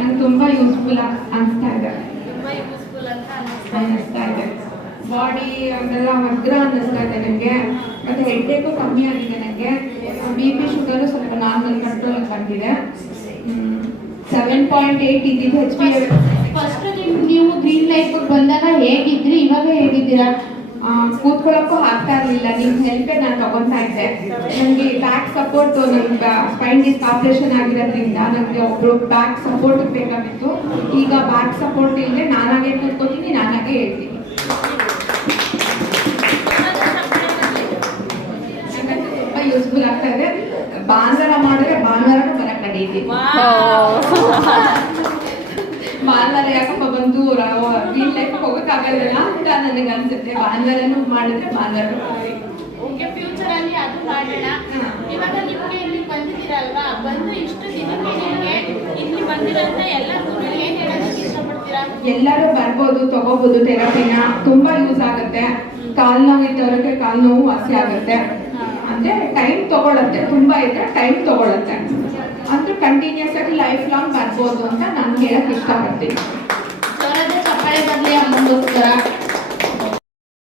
ನಂಗೆ ತುಂಬ ಯೂಸ್ಫುಲ್ ಅನಿಸ್ತಾ ಇದೆ. ತುಂಬಾ ಯೂಸ್ಫುಲ್ ಅಂತ ಅನ್ನಿಸ್ತಾ ಇದೆ. ಬಾಡಿ ಅದೆಲ್ಲ ಹಗ್ರ ಅನ್ನಿಸ್ತಾ ಇದೆ ನನಗೆ. ಮತ್ತು ಹೆಡ್ಡೇಕು ಕಮ್ಮಿ ಆಗಿದೆ ನನಗೆ. BP ಶುಗರು ಸ್ವಲ್ಪ ನಾರ್ಮಲ್ ಕಂಟ್ರೋಲ್ ಬಂದಿದೆ. 7.8 ಇದ್ದಿದ್ದು HP. ಫಸ್ಟ್ ನೀವು ಗ್ರೀನ್ ಲೈಫ್ ಬಂದಾಗ ಹೇಗಿದ್ರಿ, ಇವಾಗ ಹೇಗಿದ್ದೀರಾ? ಕೂತ್ಕೊಳ್ಳೋಕ್ಕೂ ಆಗ್ತಾ ಇರಲಿಲ್ಲ. ನಿಮ್ಮ ಹೆಲ್ಪೇ ನಾನು ತಗೊತಾ ಇದ್ದೆ. ನನಗೆ ಬ್ಯಾಕ್ ಸಪೋರ್ಟ್, ನನಗೆ ಸ್ಪೈನ್ ಡಿಸ್ಕ್ ಆಪರೇಷನ್ ಆಗಿರೋದ್ರಿಂದ ನನಗೆ ಒಬ್ರು ಬ್ಯಾಕ್ ಸಪೋರ್ಟ್ ಬೇಕಾಗಿತ್ತು. ಈಗ ಬ್ಯಾಕ್ ಸಪೋರ್ಟ್ ಇಲ್ಲದೆ ನಾನಾಗೆ ಕೂತ್ಕೊತೀನಿ, ನಾನಾಗೆ ಹೇಳ್ತೀನಿ. ತುಂಬ ಯೂಸ್ಫುಲ್ ಆಗ್ತಾ ಇದೆ. ಭಾನುವಾರ ಮಾಡಿದ್ರೆ ಭಾನುವಾರನೂ ಬರಕ್ಕೆ ನಡೆಯಿದೆ. ಭಾನುವಾರ ಯಾಕಪ್ಪ ಬಂದು ವೀಲ್ ಲೈಫ್ ಹೋಗೋಕ್ಕಾಗಲ್ಲ ಅಂತ ನನಗೆ ಅನ್ಸುತ್ತೆ. ಭಾನುವಾರನೂ ಮಾಡಿದ್ರೆ ಭಾನುವಾರ ಫ್ಯೂಚರ್ ಅಲ್ಲಿ ಅದು ಮಾಡೋಣ. ಇವಾಗ ನಿಮ್ಗೆ ಇಲ್ಲಿ ಬಂದಿದ್ದೀರಲ್ವಾ, ಬಂದು ಇಷ್ಟು ದಿನಕ್ಕೆ ನಿಮಗೆ ಇಲ್ಲಿ ಬಂದಿರೋದ್ರಿಂದ ಎಲ್ಲರಿಗೂ ಏನ್ ಹೇಳೋದಕ್ಕೆ ಇಷ್ಟಪಡ್ತೀರಾ? ಎಲ್ಲರೂ ಬರ್ಬೋದು, ತಗೋಬಹುದು ಥೆರಪಿನ. ತುಂಬಾ ಯೂಸ್ ಆಗುತ್ತೆ. ಕಾಲು ನೋವು ಇದ್ದವ್ರಿಗೆ ಕಾಲು ನೋವು ವಾಸಿ ಆಗುತ್ತೆ. ಅಂದ್ರೆ ಟೈಮ್ ತಗೊಳುತ್ತೆ, ತುಂಬಾ ಇದ್ರೆ ಟೈಮ್ ತಗೊಳುತ್ತೆ. ಅಂದ್ರೆ ಕಂಟಿನ್ಯೂಸ್ ಆಗಿ ಲೈಫ್ ಲಾಂಗ್ ಬರ್ಬೋದು ಅಂತ ನಾನು ಹೇಳಕ್ ಇಷ್ಟಪಡ್ತೀನಿ. ಚಪ್ಪಾಳೆ ಬರಲಿ ಅಮ್ಮಗೋಸ್ಕರ.